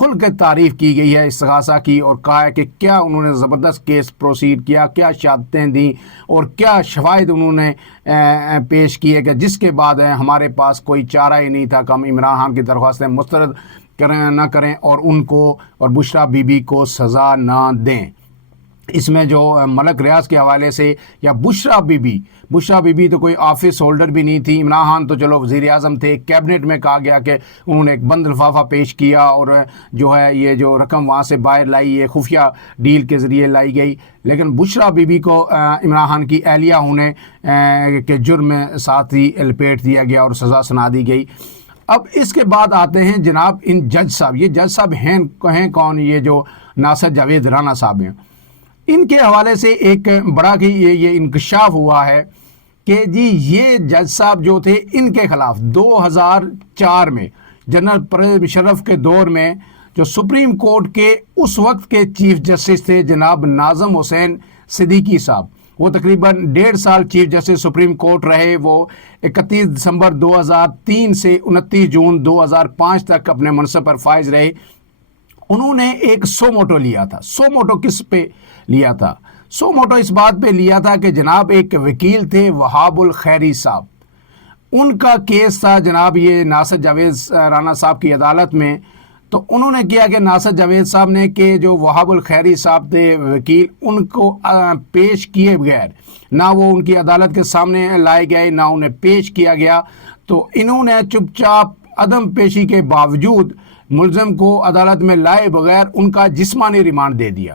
کھل کے تعریف کی گئی ہے استغاثہ کی، اور کہا ہے کہ کیا انہوں نے زبردست کیس پروسیڈ کیا، کیا شہادتیں دیں اور کیا شواہد انہوں نے پیش کیے، کہ جس کے بعد ہمارے پاس کوئی چارہ ہی نہیں تھا کہ ہم عمران خان کی درخواستیں مسترد نہ کریں اور ان کو اور بشرا بی بی کو سزا نہ دیں۔ اس میں جو ملک ریاض کے حوالے سے یا بشرا بی بی تو کوئی آفس ہولڈر بھی نہیں تھی، عمران خان تو چلو وزیر اعظم تھے، کیبنٹ میں کہا گیا کہ انہوں نے ایک بند لفافہ پیش کیا اور جو ہے یہ جو رقم وہاں سے باہر لائی، یہ خفیہ ڈیل کے ذریعے لائی گئی، لیکن بشرا بی بی کو عمران خان کی اہلیہ ہونے کے جرم میں ساتھ ہی لپیٹ دیا گیا اور سزا سنا دی گئی۔ اب اس کے بعد آتے ہیں جناب ان جج صاحب، یہ جج صاحب ہیں کون؟ یہ جو ناصر جاوید رانا صاحب ہیں، ان کے حوالے سے ایک بڑا کہ یہ انکشاف ہوا ہے کہ جی یہ جج صاحب جو تھے ان کے خلاف 2004 میں جنرل پرویز مشرف کے دور میں جو سپریم کورٹ کے اس وقت کے چیف جسٹس تھے جناب ناظم حسین صدیقی صاحب، وہ تقریباً 1.5 سال چیف جسٹس سپریم کورٹ رہے، وہ 31 دسمبر 2003 سے 29 جون 2005 تک اپنے منصب پر فائز رہے۔ انہوں نے ایک سو موٹو لیا تھا۔ سو موٹو کس پہ لیا تھا؟ سو موٹو اس بات پہ لیا تھا کہ جناب ایک وکیل تھے وہاب الخیری صاحب، ان کا کیس تھا جناب یہ ناصر جاوید رانا صاحب کی عدالت میں، تو انہوں نے کیا کہ ناصر جاوید صاحب نے کہ جو وہاب الخیری صاحب تھے وکیل، ان کو پیش کیے بغیر نہ وہ ان کی عدالت کے سامنے لائے گئے نہ انہیں پیش کیا گیا، تو انہوں نے چپ چاپ عدم پیشی کے باوجود ملزم کو عدالت میں لائے بغیر ان کا جسمانی ریمانڈ دے دیا۔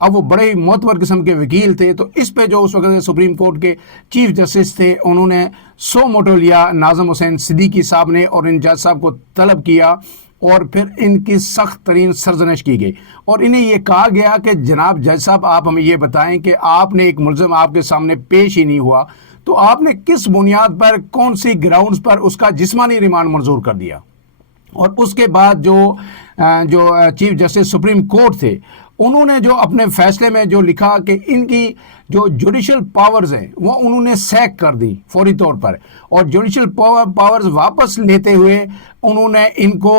اب وہ بڑے ہی معتبر قسم کے وکیل تھے، تو اس پہ جو اس وقت سپریم کورٹ کے چیف جسٹس تھے انہوں نے سو موٹو لیا ناظم حسین صدیقی صاحب نے، اور ان جج صاحب کو طلب کیا اور پھر ان کی سخت ترین سرزنش کی گئی، اور انہیں یہ کہا گیا کہ جناب جج صاحب آپ ہمیں یہ بتائیں کہ آپ نے ایک ملزم آپ کے سامنے پیش ہی نہیں ہوا تو آپ نے کس بنیاد پر، کون سی گراؤنڈز پر اس کا جسمانی ریمانڈ منظور کر دیا؟ اور اس کے بعد جو چیف جسٹس سپریم کورٹ تھے انہوں نے جو اپنے فیصلے میں جو لکھا کہ ان کی جو جوڈیشل پاورز ہیں وہ انہوں نے سیک کر دی فوری طور پر، اور جوڈیشل پاورز واپس لیتے ہوئے انہوں نے ان کو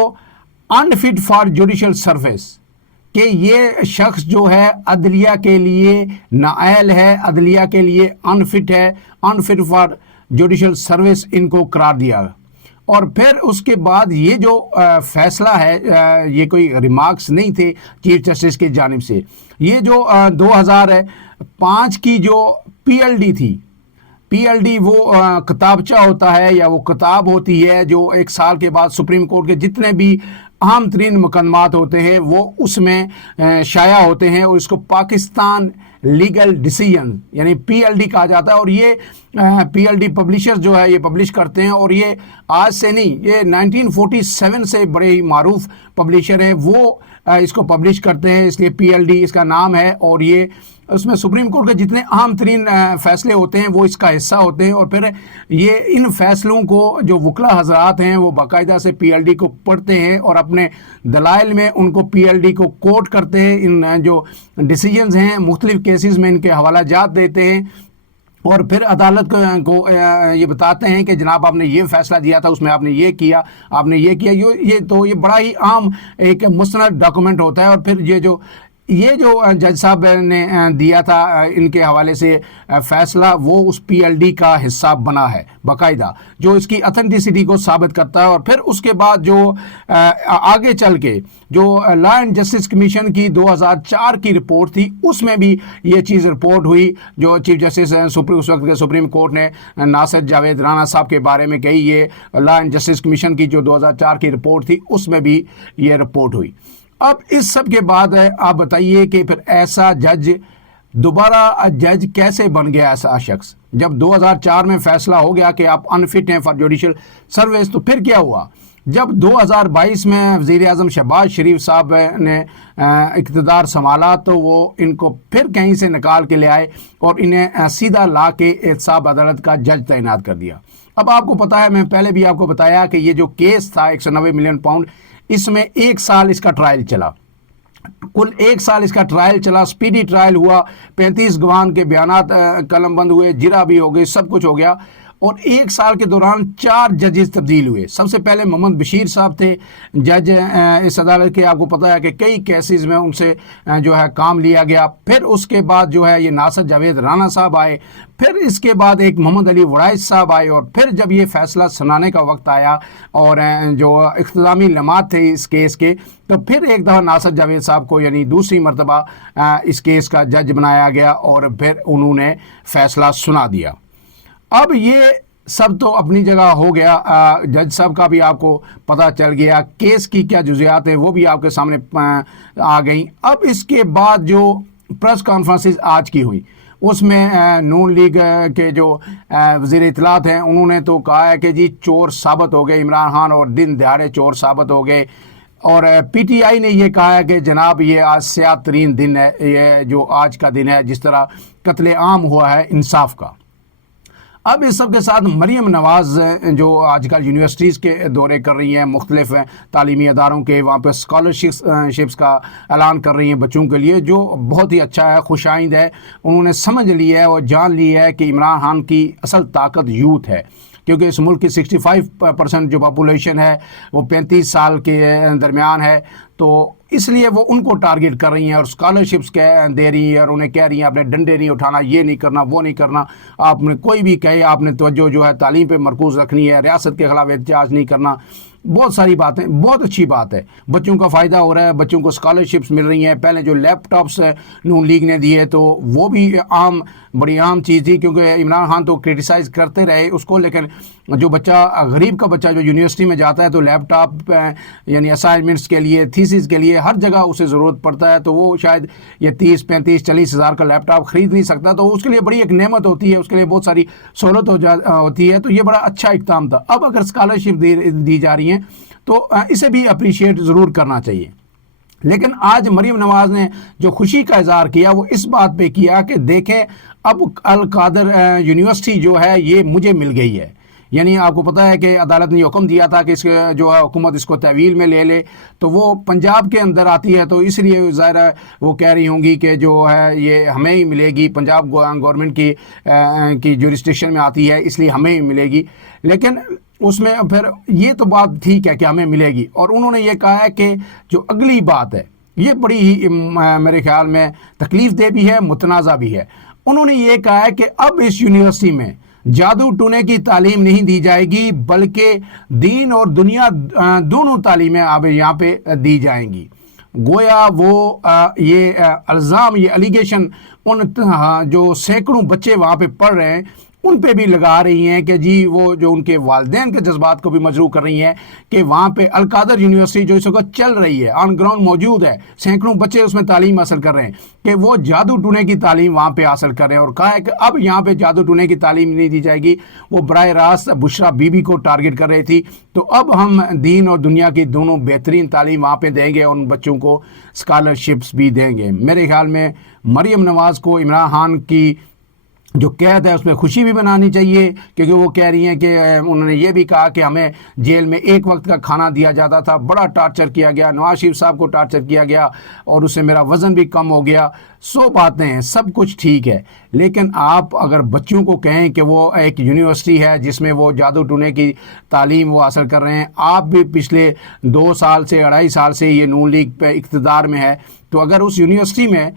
انفٹ فار جوڈیشل سروس، کہ یہ شخص جو ہے عدلیہ کے لیے نااہل ہے، عدلیہ کے لیے انفٹ ہے، انفٹ فار جوڈیشل سروس ان کو قرار دیا۔ اور پھر اس کے بعد یہ جو فیصلہ ہے، یہ کوئی ریمارکس نہیں تھے چیف جسٹس کی جانب سے، یہ جو 2005 کی جو پی ایل ڈی تھی، پی ایل ڈی وہ کتابچہ ہوتا ہے یا وہ کتاب ہوتی ہے جو 1 سال کے بعد سپریم کورٹ کے جتنے بھی اہم ترین مقدمات ہوتے ہیں وہ اس میں شائع ہوتے ہیں، اور اس کو پاکستان لیگل ڈیسیژن یعنی پی ایل ڈی کہا جاتا ہے، اور یہ پی ایل ڈی پبلشر جو ہے یہ پبلش کرتے ہیں، اور یہ آج سے نہیں، یہ 1947 سے بڑے ہی معروف پبلشر ہیں، وہ اس کو پبلش کرتے ہیں، اس لیے پی ایل ڈی اس کا نام ہے، اور یہ اس میں سپریم کورٹ کے جتنے اہم ترین فیصلے ہوتے ہیں وہ اس کا حصہ ہوتے ہیں، اور پھر یہ ان فیصلوں کو جو وکلا حضرات ہیں وہ باقاعدہ سے پی ایل ڈی کو پڑھتے ہیں اور اپنے دلائل میں ان کو پی ایل ڈی کو کوٹ کرتے ہیں، ان جو ڈیسیجنز ہیں مختلف کیسز میں ان کے حوالہ جات دیتے ہیں، اور پھر عدالت کو یہ بتاتے ہیں کہ جناب آپ نے یہ فیصلہ دیا تھا، اس میں آپ نے یہ کیا، آپ نے یہ کیا، یہ بڑا ہی عام ایک مستند ڈاکومنٹ ہوتا ہے۔ اور پھر یہ جو جج صاحب نے دیا تھا ان کے حوالے سے فیصلہ، وہ اس پی ایل ڈی کا حصہ بنا ہے باقاعدہ، جو اس کی اتھینٹسٹی کو ثابت کرتا ہے۔ اور پھر اس کے بعد جو آگے چل کے جو لا اینڈ جسٹس کمیشن کی 2004 کی رپورٹ تھی، اس میں بھی یہ چیز رپورٹ ہوئی، جو چیف جسٹس اس وقت کے سپریم کورٹ نے ناصر جاوید رانا صاحب کے بارے میں کہی، یہ لا اینڈ جسٹس کمیشن کی جو 2004 کی رپورٹ تھی اس میں بھی یہ رپورٹ ہوئی۔ اب اس سب کے بعد آپ بتائیے کہ پھر ایسا جج دوبارہ جج کیسے بن گیا؟ ایسا شخص جب 2004 میں فیصلہ ہو گیا کہ آپ انفٹ ہیں فار جوڈیشل سروس، تو پھر کیا ہوا؟ جب 2022 میں وزیر اعظم شہباز شریف صاحب نے اقتدار سنبھالا تو وہ ان کو پھر کہیں سے نکال کے لے آئے اور انہیں سیدھا لا کے احتساب عدالت کا جج تعینات کر دیا۔ اب آپ کو پتا ہے، میں پہلے بھی آپ کو بتایا کہ یہ جو کیس تھا 190 ملین پاؤنڈ، اس میں 1 سال اس کا ٹرائل چلا، کل 1 سال اس کا ٹرائل چلا، سپیڈی ٹرائل ہوا، 35 گواہان کے بیانات قلم بند ہوئے، جرا بھی ہو گئی، سب کچھ ہو گیا، اور 1 سال کے دوران 4 ججز تبدیل ہوئے. سب سے پہلے محمد بشیر صاحب تھے جج اس عدالت کے. آپ کو پتہ ہے کہ کئی کیسز میں ان سے جو ہے کام لیا گیا. پھر اس کے بعد جو ہے یہ ناصر جاوید رانا صاحب آئے. پھر اس کے بعد ایک محمد علی وڑائچ صاحب آئے. اور پھر جب یہ فیصلہ سنانے کا وقت آیا اور جو اختتامی لمحات تھے اس کیس کے, تو پھر ایک دفعہ ناصر جاوید صاحب کو یعنی دوسری مرتبہ اس کیس کا جج بنایا گیا اور پھر انہوں نے فیصلہ سنا دیا. اب یہ سب تو اپنی جگہ ہو گیا. جج صاحب کا بھی آپ کو پتہ چل گیا, کیس کی کیا جزیات ہیں وہ بھی آپ کے سامنے آ گئیں. اب اس کے بعد جو پریس کانفرنسز آج کی ہوئی اس میں نون لیگ کے جو وزیر اطلاعات ہیں انہوں نے تو کہا ہے کہ جی چور ثابت ہو گئے عمران خان, اور دن دہاڑے چور ثابت ہو گئے. اور پی ٹی آئی نے یہ کہا ہے کہ جناب یہ آج سیاہ ترین دن ہے, یہ جو آج کا دن ہے جس طرح قتل عام ہوا ہے انصاف کا. اب اس سب کے ساتھ مریم نواز جو آج کل یونیورسٹیز کے دورے کر رہی ہیں, مختلف تعلیمی اداروں کے, وہاں پہ اسکالرشپس کا اعلان کر رہی ہیں بچوں کے لیے, جو بہت ہی اچھا ہے, خوش آئند ہے. انہوں نے سمجھ لیا ہے اور جان لی ہے کہ عمران خان کی اصل طاقت یوتھ ہے, کیونکہ اس ملک کی 65% جو پاپولیشن ہے وہ 35 سال کے درمیان ہے. تو اس لیے وہ ان کو ٹارگٹ کر رہی ہیں اور اسکالرشپس دے رہی ہیں اور انہیں کہہ رہی ہیں آپ نے ڈنڈے نہیں اٹھانا, یہ نہیں کرنا, وہ نہیں کرنا. آپ نے کوئی بھی کہے آپ نے توجہ جو ہے تعلیم پہ مرکوز رکھنی ہے, ریاست کے خلاف احتجاج نہیں کرنا. بہت ساری باتیں, بہت اچھی بات ہے. بچوں کا فائدہ ہو رہا ہے, بچوں کو اسکالرشپس مل رہی ہیں. پہلے جو لیپ ٹاپس نون لیگ نے دیے تو وہ بھی بڑی عام چیز تھی, کیونکہ عمران خان تو کرٹیسائز کرتے رہے اس کو, لیکن جو بچہ غریب کا بچہ جو یونیورسٹی میں جاتا ہے تو لیپ ٹاپ یعنی اسائنمنٹس کے لیے, تھیسس کے لیے ہر جگہ اسے ضرورت پڑتا ہے. تو وہ شاید یہ 30 35 40 ہزار کا لیپ ٹاپ خرید نہیں سکتا, تو اس کے لیے بڑی ایک نعمت ہوتی ہے, اس کے لیے بہت ساری سہولت ہوتی ہے. تو یہ بڑا اچھا اقدام تھا. اب اگر اسکالرشپ دی جا رہی ہیں تو اسے بھی اپریشیٹ ضرور کرنا چاہیے. لیکن آج مریم نواز نے جو خوشی کا اظہار کیا وہ اس بات پہ کیا کہ دیکھیں اب القادر یونیورسٹی جو ہے یہ مجھے مل گئی ہے. یعنی آپ کو پتہ ہے کہ عدالت نے حکم دیا تھا کہ اس جو ہے حکومت اس کو تحویل میں لے لے, تو وہ پنجاب کے اندر آتی ہے, تو اس لیے ظاہر ہے وہ کہہ رہی ہوں گی کہ جو ہے یہ ہمیں ہی ملے گی, پنجاب گورنمنٹ کی جورسڈکشن میں آتی ہے اس لیے ہمیں ہی ملے گی. لیکن اس میں پھر یہ تو بات ٹھیک ہے کہ ہمیں ملے گی, اور انہوں نے یہ کہا ہے کہ جو اگلی بات ہے یہ بڑی ہی میرے خیال میں تکلیف دہ بھی ہے, متنازع بھی ہے. انہوں نے یہ کہا ہے کہ اب اس یونیورسٹی میں جادو ٹونے کی تعلیم نہیں دی جائے گی, بلکہ دین اور دنیا دونوں تعلیمیں اب یہاں پہ دی جائیں گی. گویا وہ یہ الزام, یہ الیگیشن ان جو سینکڑوں بچے وہاں پہ پڑھ رہے ہیں ان پہ بھی لگا رہی ہیں کہ جی وہ جو ان کے والدین کے جذبات کو بھی مجروح کر رہی ہیں کہ وہاں پہ القادر یونیورسٹی جو اس وقت چل رہی ہے, آن گراؤنڈ موجود ہے, سینکڑوں بچے اس میں تعلیم حاصل کر رہے ہیں, کہ وہ جادو ٹونے کی تعلیم وہاں پہ حاصل کر رہے ہیں. اور کہا ہے کہ اب یہاں پہ جادو ٹونے کی تعلیم نہیں دی جائے گی. وہ براہ راست بشرا بی بی کو ٹارگٹ کر رہی تھی, تو اب ہم دین اور دنیا کی دونوں بہترین تعلیم وہاں پہ دیں گے اور ان بچوں کو اسکالرشپس بھی دیں گے. میرے خیال میں مریم نواز کو عمران خان کی جو قید ہے اس میں خوشی بھی منانی چاہیے, کیونکہ وہ کہہ رہی ہیں کہ انہوں نے یہ بھی کہا کہ ہمیں جیل میں ایک وقت کا کھانا دیا جاتا تھا, بڑا ٹارچر کیا گیا, نواز شریف صاحب کو ٹارچر کیا گیا اور اس سے میرا وزن بھی کم ہو گیا. 100 باتیں ہیں, سب کچھ ٹھیک ہے, لیکن آپ اگر بچوں کو کہیں کہ وہ ایک یونیورسٹی ہے جس میں وہ جادو ٹونے کی تعلیم وہ حاصل کر رہے ہیں, آپ بھی پچھلے 2 سال سے 2.5 سال سے یہ نون لیگ پہ اقتدار میں ہے, تو اگر اس یونیورسٹی میں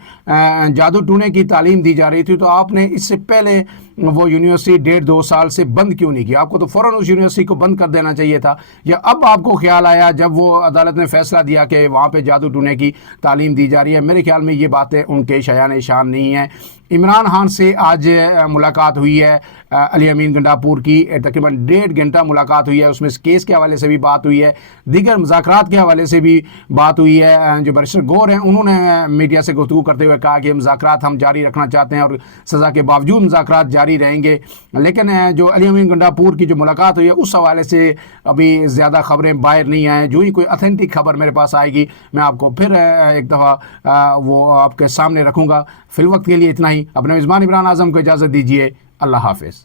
جادو ٹونے کی تعلیم دی جا رہی تھی تو آپ نے اس سے پہلے وہ یونیورسٹی 1.5-2 سال سے بند کیوں نہیں کیا؟ آپ کو تو فوراً اس یونیورسٹی کو بند کر دینا چاہیے تھا. یا اب آپ کو خیال آیا جب وہ عدالت نے فیصلہ دیا کہ وہاں پہ جادو ٹونے کی تعلیم دی جا رہی ہے؟ میرے خیال میں یہ باتیں ان کے شایان شان نہیں ہیں. عمران خان سے آج ملاقات ہوئی ہے علی امین گنڈاپور کی, تقریباً 1.5 گھنٹہ ملاقات ہوئی ہے. اس میں کیس کے حوالے سے بھی بات ہوئی ہے, دیگر مذاکرات کے حوالے سے بھی بات ہوئی ہے. جو بیرسٹر گور ہیں انہوں نے میڈیا سے گفتگو کرتے ہوئے کہا کہ مذاکرات ہم جاری رکھنا چاہتے ہیں اور سزا کے باوجود مذاکرات جاری رہیں گے. لیکن جو علی امین گنڈاپور کی جو ملاقات ہوئی ہے اس حوالے سے ابھی زیادہ خبریں باہر نہیں آئیں. جو ہی کوئی اتھینٹک خبر میرے پاس آئے گی میں آپ کو پھر ایک دفعہ وہ آپ کے سامنے رکھوں گا. فی الوقت کے لیے اتنا ہی. اپنے میزبان عمران اعظم کو اجازت دیجیے. اللہ حافظ.